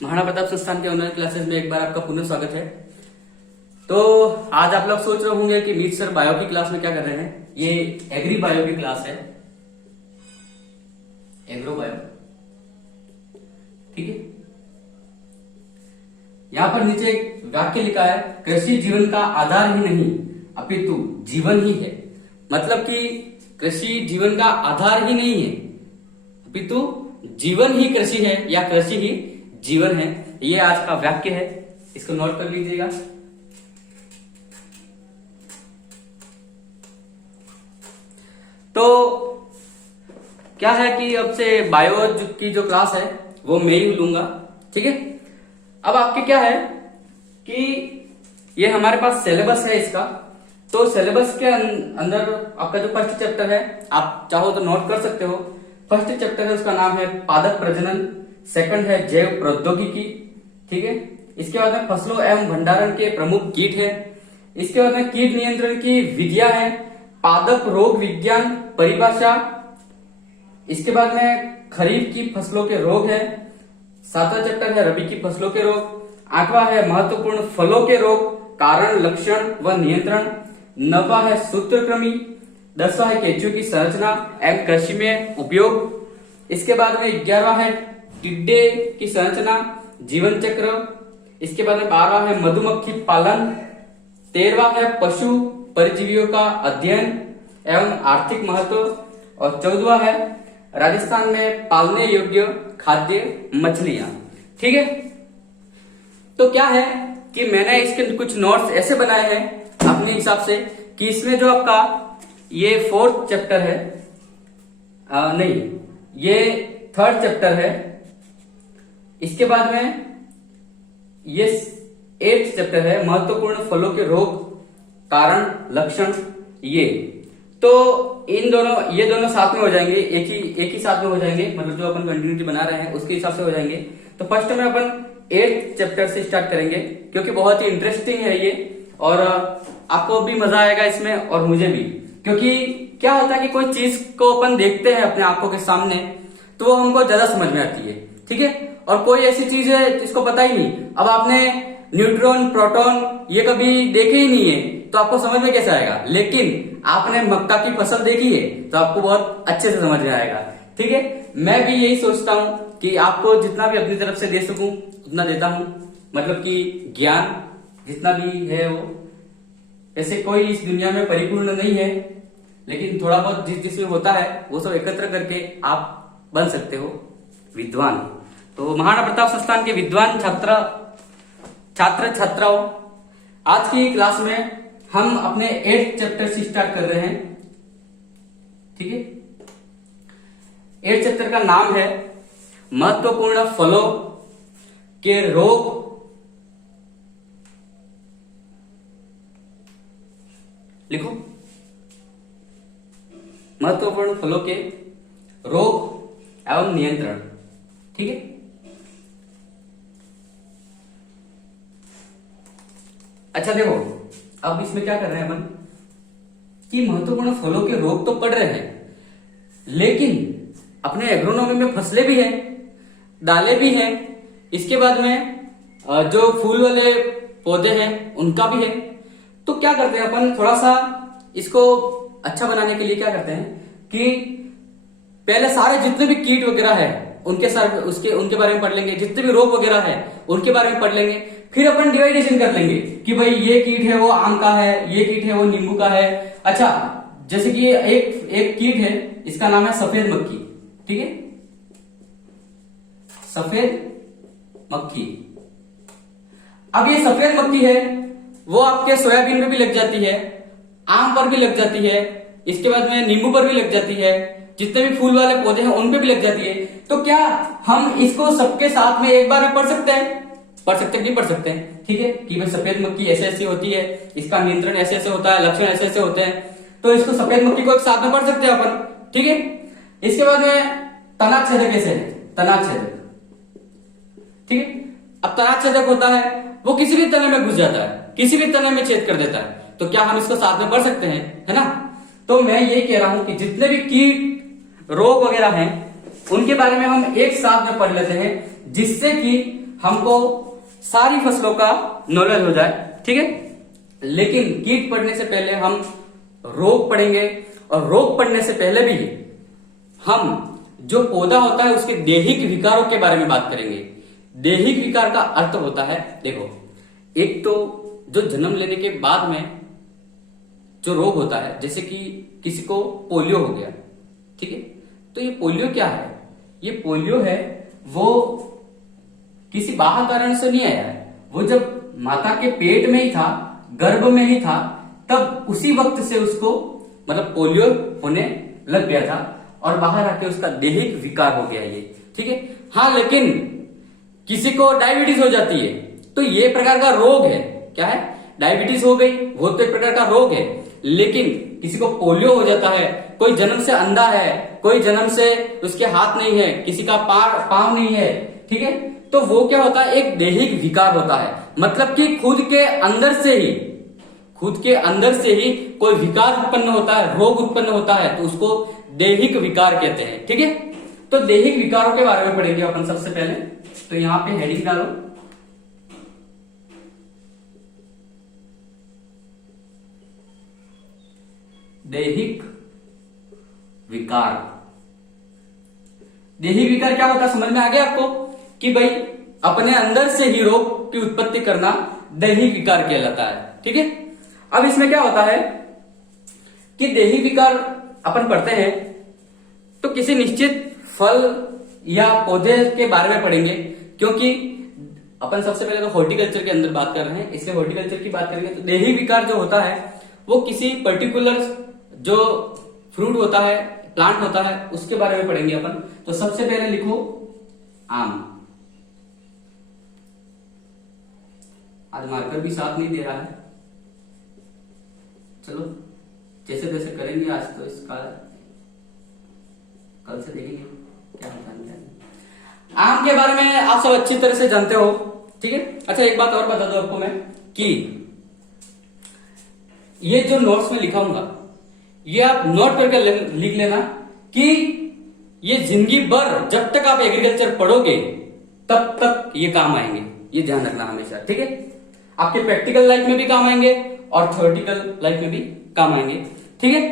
महाराणा प्रताप संस्थान के online classes में एक बार आपका पुनः स्वागत है। तो आज आप लोग सोच रहे होंगे कि मीत सर बायो की क्लास में क्या कर रहे हैं। ये एग्री बायो की क्लास है, एग्रो बायो, ठीक है। यहां पर नीचे एक वाक्य लिखा है, कृषि जीवन का आधार ही नहीं अपितु जीवन ही है। मतलब कि कृषि जीवन का आधार ही नहीं है अपितु जीवन ही कृषि है या कृषि ही जीवन है। ये आज का वाक्य है, इसको नोट कर लीजिएगा। तो क्या है कि अब से बायो की जो क्लास है वो मैं ही लूंगा, ठीक है। अब आपके क्या है कि ये हमारे पास सिलेबस है इसका, तो सिलेबस के अंदर आपका जो फर्स्ट चैप्टर है, आप चाहो तो नोट कर सकते हो। फर्स्ट चैप्टर है, उसका नाम है पादप प्रजनन, सेकंड है जैव प्रौद्योगिकी, ठीक है। इसके बाद में फसलों एवं भंडारण के प्रमुख कीट है। इसके बाद में कीट नियंत्रण की विधियां है, पादप रोग विज्ञान परिभाषा। इसके बाद में खरीफ की फसलों के रोग है। सातवां चैप्टर है रबी की फसलों के रोग। आठवां है महत्वपूर्ण फलों के रोग, कारण लक्षण व नियंत्रण। नौवां है सूत्रक्रमी। 10वां है केंचुओं की संरचना एवं कृषि में उपयोग। इसके बाद में 11वां है टिड्डे की संरचना, जीवन चक्र। इसके बाद में 12वां है मधुमक्खी पालन। 13वां है पशु परजीवियों का अध्ययन एवं आर्थिक महत्व। और 14वां है राजस्थान में पालने योग्य खाद्य मछलियां, ठीक है। तो क्या है कि मैंने इसके कुछ नोट्स ऐसे बनाए हैं अपने हिसाब से कि इसमें जो आपका ये फोर्थ चैप्टर है, नहीं ये थर्ड चैप्टर है। इसके बाद में ये 8th चैप्टर है, महत्वपूर्ण फलों के रोग, कारण लक्षण। ये तो इन दोनों, ये दोनों साथ में हो जाएंगे, एक ही साथ में हो जाएंगे, मतलब जो अपन कंटिन्यूटी बना रहे हैं उसके हिसाब से हो जाएंगे। तो फर्स्ट में अपन 8th चैप्टर से स्टार्ट करेंगे, क्योंकि बहुत ही इंटरेस्टिंग है ये, और आपको भी मजा आएगा इसमें और मुझे भी। क्योंकि क्या होता है कि कोई चीज को अपन देखते हैं अपने आंखों के सामने तो वो हमको ज्यादा समझ में आती है, ठीक है। और कोई ऐसी चीज है जिसको पता ही नहीं, अब आपने न्यूट्रॉन प्रोटॉन ये कभी देखे ही नहीं है तो आपको समझ में कैसे आएगा। लेकिन आपने मक्का की फसल देखी है तो आपको बहुत अच्छे से समझ में आएगा, ठीक है। मैं भी यही सोचता हूं कि आपको जितना भी अपनी तरफ से दे सकूं उतना देता हूं, मतलब कि ज्ञान जितना भी है वो, ऐसे कोई इस दुनिया में परिपूर्ण नहीं है, लेकिन थोड़ा बहुत जिसमें होता है वो सब एकत्र करके आप बन सकते हो विद्वान। तो महाराणा प्रताप संस्थान के विद्वान छात्र छात्राओं, आज की क्लास में हम अपने 8th चैप्टर से स्टार्ट कर रहे हैं, ठीक है। 8th चैप्टर का नाम है महत्वपूर्ण फलों के रोग, लिखो, महत्वपूर्ण फलों के रोग एवं नियंत्रण, ठीक है। अच्छा देखो, अब इसमें क्या कर रहे हैं अपन कि महत्वपूर्ण फलों के रोग तो पढ़ रहे हैं, लेकिन अपने एग्रोनॉमी में फसलें भी हैं, दालें भी हैं, इसके बाद में जो फूल वाले पौधे हैं उनका भी है। तो क्या करते हैं अपन, थोड़ा सा इसको अच्छा बनाने के लिए क्या करते हैं कि पहले सारे जितने भी कीट वगैरह है उनके बारे में पढ़ लेंगे, जितने भी रोग वगैरह है उनके बारे में पढ़ लेंगे। फिर अपन डिवाइडेशन कर लेंगे कि भाई ये कीट है वो आम का है, ये कीट है वो नींबू का है। अच्छा, जैसे कि एक कीट है, इसका नाम है सफेद मक्खी, ठीक है, सफेद मक्खी। अब ये सफेद मक्खी है वो आपके सोयाबीन में भी लग जाती है, आम पर भी लग जाती है, इसके बाद में नींबू पर भी लग जाती है, जितने भी फूल वाले पौधे हैं उन पे भी लग जाती है। तो क्या हम इसको सबके साथ में एक बार में पढ़ सकते हैं? पढ़ सकते नहीं पढ़ सकते हैं, ठीक है, कि भाई सफेद मक्खी ऐसे ऐसे होती है, इसका नियंत्रण ऐसे ऐसे होता है, लक्षण ऐसे ऐसे होते हैं। तो इसको सफेद मक्खी को एक साथ में पढ़ सकते हैं अपन, ठीक है। इसके बाद में तनाछेदक कैसे है, तनाछेदक, ठीक है। अब तनाछेदक होता है वो किसी भी तने में घुस जाता है, किसी भी तने में छेद कर देता है। तो क्या हम इसको साथ में पढ़ सकते हैं, है ना। तो मैं ये कह रहा हूं कि जितने भी कीट रोग वगैरह हैं उनके बारे में हम एक साथ में पढ़ लेते हैं, जिससे कि हमको सारी फसलों का नॉलेज हो जाए, ठीक है। लेकिन कीट पढ़ने से पहले हम रोग पढ़ेंगे, और रोग पढ़ने से पहले भी हम जो पौधा होता है उसके दैहिक विकारों के बारे में बात करेंगे। दैहिक विकार का अर्थ होता है, देखो, एक तो जो जन्म लेने के बाद में जो रोग होता है, जैसे कि किसी को पोलियो हो गया, ठीक है, तो ये पोलियो क्या है? ये पोलियो है, वो किसी बाहर कारण से नहीं आया है, वो जब माता के पेट में ही था, गर्भ में ही था, तब उसी वक्त से उसको मतलब पोलियो होने लग गया था, और बाहर आके उसका दैहिक विकार हो गया ये, ठीक है। हाँ, लेकिन किसी को डायबिटीज हो जाती है तो ये प्रकार का रोग है, क्या है? डायबिटीज हो गई, वो तो एक प्रकार का रोग है। लेकिन किसी को पोलियो हो जाता है, कोई जन्म से अंधा है, कोई जन्म से उसके हाथ नहीं है, किसी का पांव नहीं है, ठीक है, तो वो क्या होता है? एक दैहिक विकार होता है। मतलब कि खुद के अंदर से ही कोई विकार उत्पन्न होता है, रोग उत्पन्न होता है, तो उसको दैहिक विकार कहते हैं, ठीक है। तो दैहिक विकारों के बारे में पढ़ेंगे अपन सबसे पहले। तो यहां पे हेडिंग डालो, दैहिक विकार। दैहिक विकार क्या होता है, समझ में आ गया आपको? कि भाई अपने अंदर से ही रोग की उत्पत्ति करना दैहिक विकार कहलाता है, ठीक है। अब इसमें क्या होता है कि दैहिक विकार अपन पढ़ते हैं तो किसी निश्चित फल या पौधे के बारे में पढ़ेंगे, क्योंकि अपन सबसे पहले तो हॉर्टिकल्चर के अंदर बात कर रहे हैं, इसलिए हॉर्टिकल्चर की बात करेंगे। तो दैहिक विकार जो होता है वो किसी पर्टिकुलर जो फ्रूट होता है, प्लांट होता है, उसके बारे में पढ़ेंगे अपन। तो सबसे पहले लिखो आम। आज मार्कर भी साथ नहीं दे रहा है, चलो जैसे तैसे करेंगे आज, तो इसका कल से देखेंगे क्या होता है। आम के बारे में आप सब अच्छी तरह से जानते हो, ठीक है। अच्छा, एक बात और बता दो आपको मैं कि ये जो नोट्स में लिखाऊंगा ये आप नोट करके लिख लेना कि ये जिंदगी भर जब तक आप एग्रीकल्चर पढ़ोगे तब तक ये काम आएंगे, ये ध्यान रखना हमेशा, ठीक है। आपके प्रैक्टिकल लाइफ में भी काम आएंगे और थ्योरेटिकल लाइफ में भी काम आएंगे, ठीक है।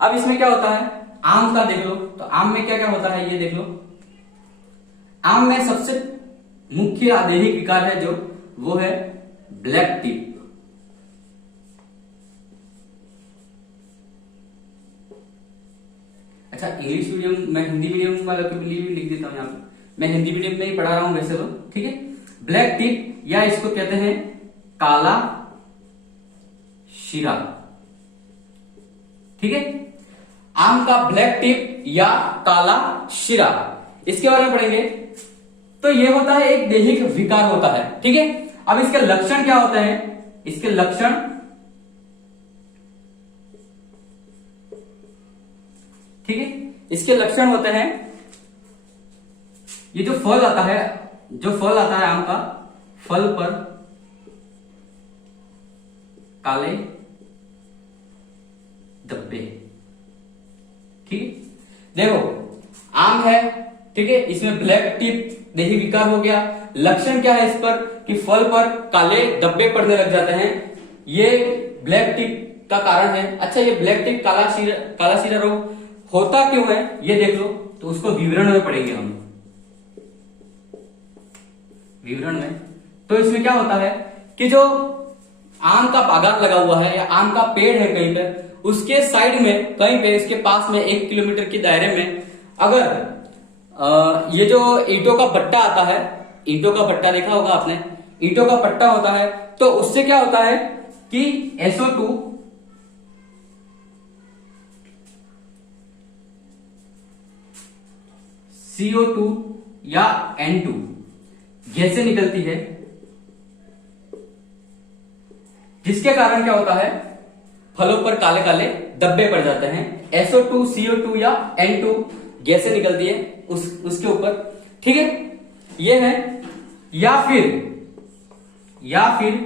अब इसमें क्या होता है, आम का देख लो। तो आम में क्या क्या होता है ये देख लो। आम में सबसे मुख्य दैहिक विकार है जो, वो है ब्लैक टिप। अच्छा, इंग्लिश मीडियम, मैं हिंदी मीडियम वालों के लिए भी लिख देता हूं यहाँ पे, मैं हिंदी मीडियम में ही पढ़ा रहा हूं वैसे तो, ठीक है। ब्लैक टिप या इसको कहते हैं काला शीरा, ठीक है। आम का ब्लैक टिप या काला शीरा, इसके बारे में पढ़ेंगे। तो ये होता है एक दैहिक विकार होता है, ठीक है। अब इसके लक्षण क्या होते हैं? इसके लक्षण, ठीक है, इसके लक्षण होते हैं, ये जो फल आता है, आम का, फल पर काले धब्बे, ठीक। देखो आम है, ठीक है, इसमें ब्लैक टिप दैहिक विकार हो गया। लक्षण क्या है इस पर कि फल पर काले धब्बे पड़ने लग जाते हैं, ये ब्लैक टिप का कारण है। अच्छा, ये ब्लैक टिप काला शीरा रोग होता क्यों है ये देख लो। तो उसको विवरण में पढ़ेंगे हम, विवरण में। तो इसमें क्या होता है कि जो आम का बागान लगा हुआ है या आम का पेड़ है कहीं पर, उसके साइड में कहीं पे, इसके पास में 1 किलोमीटर के दायरे में अगर ये जो ईंटों का पट्टा आता है, ईंटों का पट्टा देखा होगा आपने, ईंटों का पट्टा होता है, तो उससे क्या होता है कि SO2 CO2 या N2 गैसें निकलती है, जिसके कारण क्या होता है, फलों पर काले काले धब्बे पड़ जाते हैं। SO2, CO2 या N2 गैसें निकलती है उसके ऊपर, ठीक है। ये है, या फिर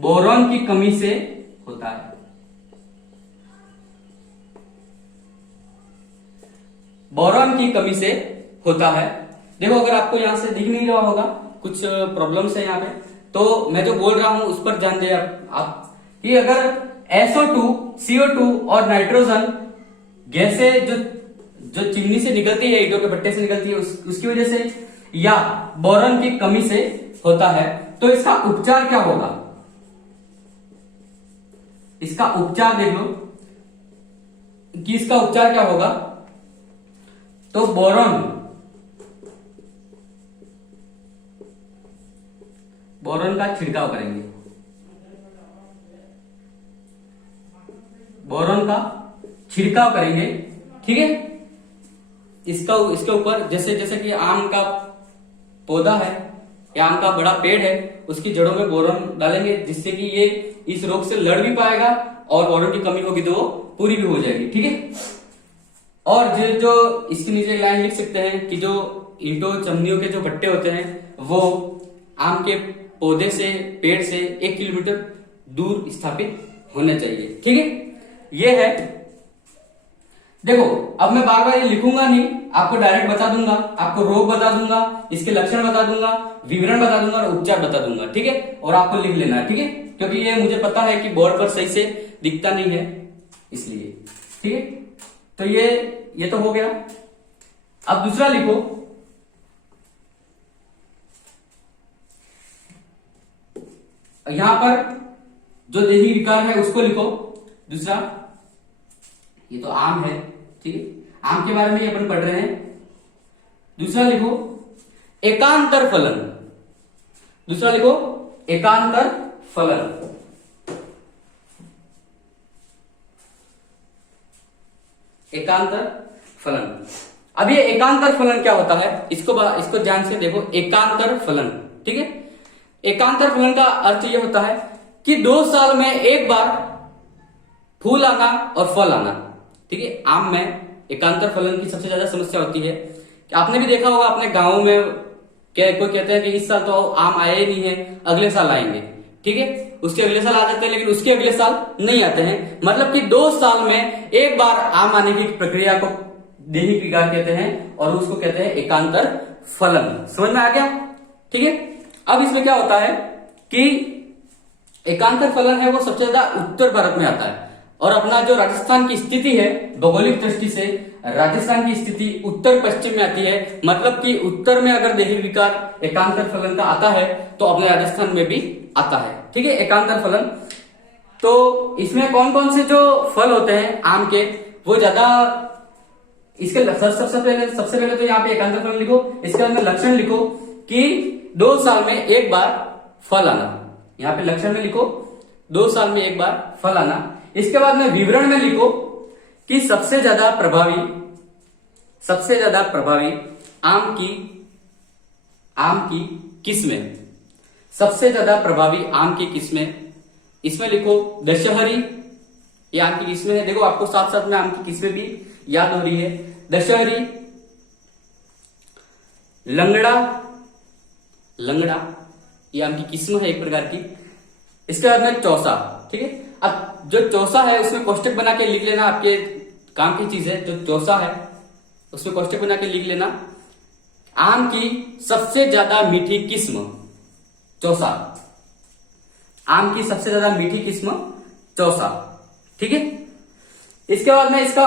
बोरॉन की कमी से होता है। बोरॉन की कमी से होता है। देखो, अगर आपको यहां से दिख नहीं रहा होगा कुछ प्रॉब्लम्स है यहाँ पे, तो मैं जो बोल रहा हूं उस पर ध्यान दें आप कि अगर SO2, CO2 और नाइट्रोजन गैसें जो चिमनी से निकलती है, ईंटों के भट्टे से निकलती है, उसकी वजह से या बोरॉन की कमी से होता है, तो इसका उपचार क्या होगा? इसका उपचार देख लो कि इसका उपचार क्या होगा। तो बोरॉन का छिड़काव करेंगे, बोरॉन का छिड़काव करेंगे, ठीक है। इसके ऊपर जैसे जैसे कि आम का पौधा है या आम का बड़ा पेड़ है, उसकी जड़ों में बोरॉन डालेंगे, जिससे कि ये इस रोग से लड़ भी पाएगा और बोरॉन की कमी होगी तो वो पूरी भी हो जाएगी, ठीक है। और जो इसके नीचे लाइन लिख सकते हैं कि जो ईंटों चमनियों के जो भट्टे होते हैं वो आम के पौधे से, पेड़ से 1 किलोमीटर दूर स्थापित होने चाहिए, ठीक है। ये है, देखो अब मैं बार बार ये लिखूंगा नहीं, आपको डायरेक्ट बता दूंगा, आपको रोग बता दूंगा, इसके लक्षण बता दूंगा, विवरण बता दूंगा और उपचार बता दूंगा, ठीक है। और आपको लिख लेना है, ठीक है, क्योंकि ये मुझे पता है कि बोर्ड पर सही से दिखता नहीं है, इसलिए, ठीक है। तो ये तो हो गया। अब दूसरा लिखो, यहां पर जो देही विकार है उसको लिखो। दूसरा, ये तो आम है, ठीक है, आम के बारे में अपन पढ़ रहे हैं। दूसरा लिखो एकांतर फलन। दूसरा लिखो एकांतर फलन। एकांतर फलन। अब ये एकांतर फलन क्या होता है, इसको ध्यान से देखो। एकांतर फलन, ठीक है। एकांतर फलन का अर्थ ये होता है कि 2 साल में एक बार फूल आना और फल आना, ठीक है। आम में एकांतर फलन की सबसे ज्यादा समस्या होती है। आपने भी देखा होगा अपने गांव में, कोई कहते हैं कि इस साल तो आम आए ही नहीं है, अगले साल आएंगे, ठीक है। उसके अगले साल आ जाते हैं, लेकिन उसके अगले साल नहीं आते हैं। मतलब कि 2 साल में एक बार आम आने की प्रक्रिया को देही विकार कहते हैं और उसको कहते हैं एकांतर फलन। समझ में आ गया, ठीक है। अब इसमें क्या होता है कि एकांतर फलन है वो सबसे ज्यादा उत्तर भारत में आता है, और अपना जो राजस्थान की स्थिति है भौगोलिक दृष्टि से, राजस्थान की स्थिति उत्तर पश्चिम में आती है। मतलब कि उत्तर में अगर देही विकार एकांतर फलन का आता है तो अपने राजस्थान में भी आता है, ठीक है, एकांतर फलन। तो इसमें कौन कौन से जो फल होते हैं आम के, वो ज्यादा, इसके सबसे पहले तो यहाँ पे एकांतर फलन लिखो। इसके अंदर लक्षण लिखो कि 2 साल में एक बार फल आना। यहाँ पे लक्षण में लिखो 2 साल में एक बार फल आना। इसके बाद में विवरण में लिखो कि सबसे ज्यादा प्रभावी आम की किस्में, सबसे ज्यादा प्रभावी आम की किस्में। इसमें लिखो दशहरी, ये आम की किस्में है। देखो आपको साथ साथ में आम की किस्में भी याद हो रही है। दशहरी, लंगड़ा ये आम की किस्म है एक प्रकार की। इसके बाद में चौसा, ठीक है। अब जो चौसा है उसमें कोष्टक बना के लिख लेना, आपके काम की चीज है। जो चौसा है उसमें कोष्टक बना के लिख लेना। आम की सबसे ज्यादा मीठी किस्म चौसा, आम की सबसे ज्यादा मीठी किस्म चौसा, ठीक है। इसके बाद में इसका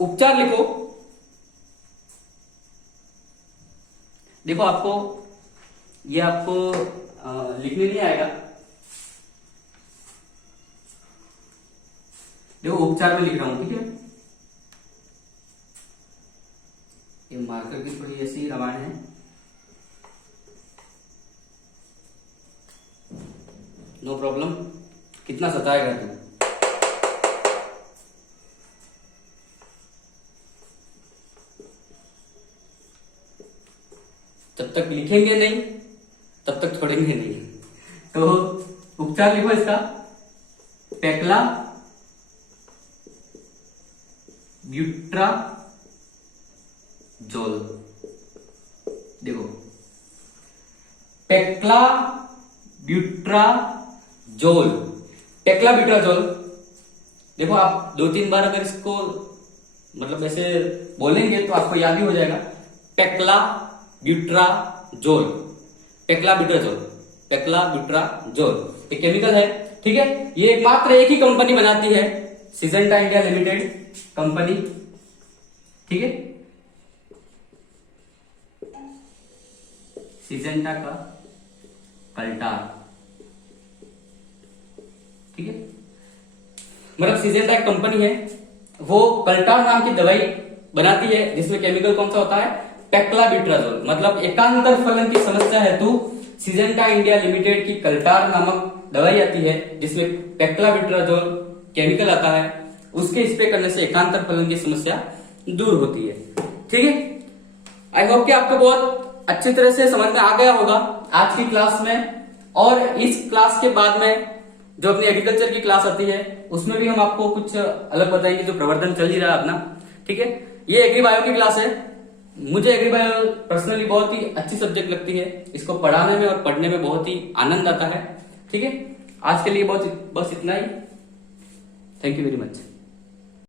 उपचार लिखो। देखो आपको लिखने नहीं आएगा, देखो उपचार में लिख रहा हूं, ठीक है। ये मार्कर की थोड़ी ऐसी रामायण है। नो प्रॉब्लम, कितना सताएगा तू। जब तक लिखेंगे नहीं तब तक छोड़ेंगे नहीं। तो उपचार लिखो इसका, पेक्ला ब्यूट्राजोल। देखो पेक्ला ब्यूट्राजोल, देखो आप 2-3 बार अगर इसको मतलब ऐसे बोलेंगे तो आपको याद ही हो जाएगा। पेक्ला ब्यूट्राजोल, पेक्लाबिट्राजोल, पेक्लाबिट्राजोल एक केमिकल है, ठीक है। ये मात्र एक ही कंपनी बनाती है, सिजेंटा इंडिया लिमिटेड कंपनी, ठीक है। सिजेंटा का कल्टार, ठीक है। मतलब सिजेंटा एक कंपनी है, वो कल्टार नाम की दवाई बनाती है जिसमें केमिकल कौन सा होता है, पेक्लाबिट्राजोल। मतलब एकांतर फलन की समस्या हेतु सिजेंटा इंडिया लिमिटेड की कल्टार नामक दवाई आती है जिसमें पेक्लाबिट्राजोल केमिकल आता है, उसके स्प्रे करने से एकांतर फलन की समस्या दूर होती है, ठीक है। आई होप कि आपको बहुत अच्छी तरह से समझ में आ गया होगा आज की क्लास में। और इस क्लास के बाद में जो अपनी एग्रीकल्चर की क्लास आती है उसमें भी हम आपको कुछ अलग बताएंगे, जो प्रवर्धन चल ही रहा है अपना, ठीक है। ये एग्री बायो की क्लास है। मुझे एग्री बायो पर्सनली बहुत ही अच्छी सब्जेक्ट लगती है, इसको पढ़ाने में और पढ़ने में बहुत ही आनंद आता है, ठीक है। आज के लिए बस इतना ही। Thank you very much.